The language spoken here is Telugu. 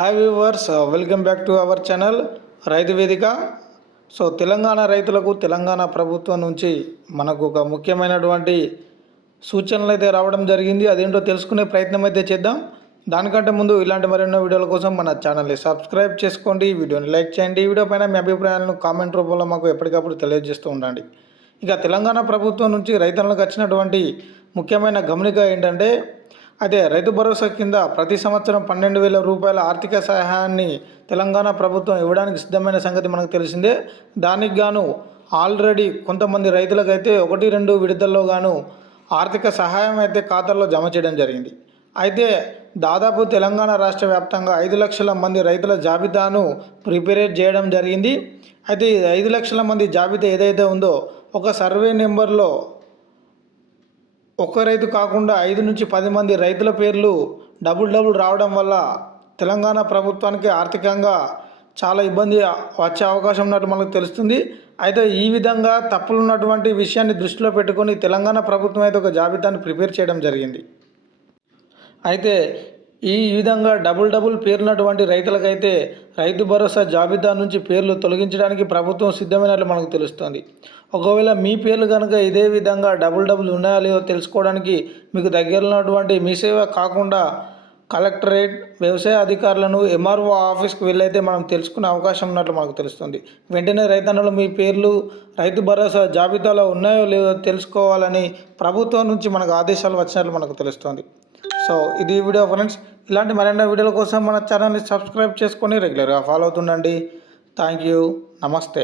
Hi viewers welcome back to our channel Rythu Vedika so Telangana రైతులకు తెలంగాణ ప్రభుత్వం నుంచి మనకు ఒక ముఖ్యమైనటువంటి సూచనలు అయితే రావడం జరిగింది. అదేంటో తెలుసుకునే ప్రయత్నం అయితే చేద్దాం. దానికంటే ముందు ఇలాంటి మరెన్నో వీడియోల కోసం మన ఛానల్ని సబ్స్క్రైబ్ చేసుకోండి. వీడియోని లైక్ చేయండి. ఈ వీడియో పైన మీ అభిప్రాయాలను కామెంట్ రూపంలో మాకు ఎప్పటికప్పుడు తెలియజేస్తూ ఉండండి. ఇక తెలంగాణ ప్రభుత్వం నుంచి రైతులకు వచ్చినటువంటి ముఖ్యమైన గమనిక ఏంటంటే అదే రైతు భరోసా కింద ప్రతి సంవత్సరం పన్నెండు వేల రూపాయల ఆర్థిక సహాయాన్ని తెలంగాణ ప్రభుత్వం ఇవ్వడానికి సిద్ధమైన సంగతి మనకు తెలిసిందే. దానికి గాను ఆల్రెడీ కొంతమంది రైతులకైతే ఒకటి రెండు విడుదలలో గాను ఆర్థిక సహాయం అయితే ఖాతాల్లో జమ చేయడం జరిగింది. అయితే దాదాపు తెలంగాణ రాష్ట్ర వ్యాప్తంగా ఐదు లక్షల మంది రైతుల జాబితాను ప్రిపేర్ చేయడం జరిగింది. అయితే ఈ ఐదు లక్షల మంది జాబితా ఏదైతే ఉందో ఒక సర్వే నెంబర్లో ఒక్క రైతు కాకుండా ఐదు నుంచి పది మంది రైతుల పేర్లు డబుల్ డబుల్ రావడం వల్ల తెలంగాణ ప్రభుత్వానికి ఆర్థికంగా చాలా ఇబ్బంది వచ్చే అవకాశం ఉన్నట్టు మనకు తెలుస్తుంది. అయితే ఈ విధంగా తప్పులు ఉన్నటువంటి విషయాన్ని దృష్టిలో పెట్టుకొని తెలంగాణ ప్రభుత్వం అయితే ఒక జాబితాను ప్రిపేర్ చేయడం జరిగింది. అయితే ఈ విధంగా డబుల్ డబుల్ పేరున్నటువంటి రైతులకైతే రైతు భరోసా జాబితా నుంచి పేర్లు తొలగించడానికి ప్రభుత్వం సిద్ధమైనట్లు మనకు తెలుస్తుంది. ఒకవేళ మీ పేర్లు కనుక ఇదే విధంగా డబుల్ డబుల్ ఉన్నాయా లేదో తెలుసుకోవడానికి మీకు దగ్గరలో ఉన్నటువంటి మీ సేవ కాకుండా కలెక్టరేట్ వ్యవసాయ అధికారులను ఎంఆర్ఓ ఆఫీస్కి వెళ్ళైతే మనం తెలుసుకునే అవకాశం ఉన్నట్లు మనకు తెలుస్తుంది. వెంటనే రైతన్నలు మీ పేర్లు రైతు భరోసా జాబితాలో ఉన్నాయో లేదో తెలుసుకోవాలని ప్రభుత్వం నుంచి మనకు ఆదేశాలు వచ్చినట్లు మనకు తెలుస్తుంది. సో ఇది వీడియో ఫ్రెండ్స్. ఇలాంటి మరెన్నో వీడియోల కోసం మన ఛానల్ని సబ్స్క్రైబ్ చేసుకొని రెగ్యులర్గా ఫాలో అవుతుండండి. థ్యాంక్ యూ నమస్తే.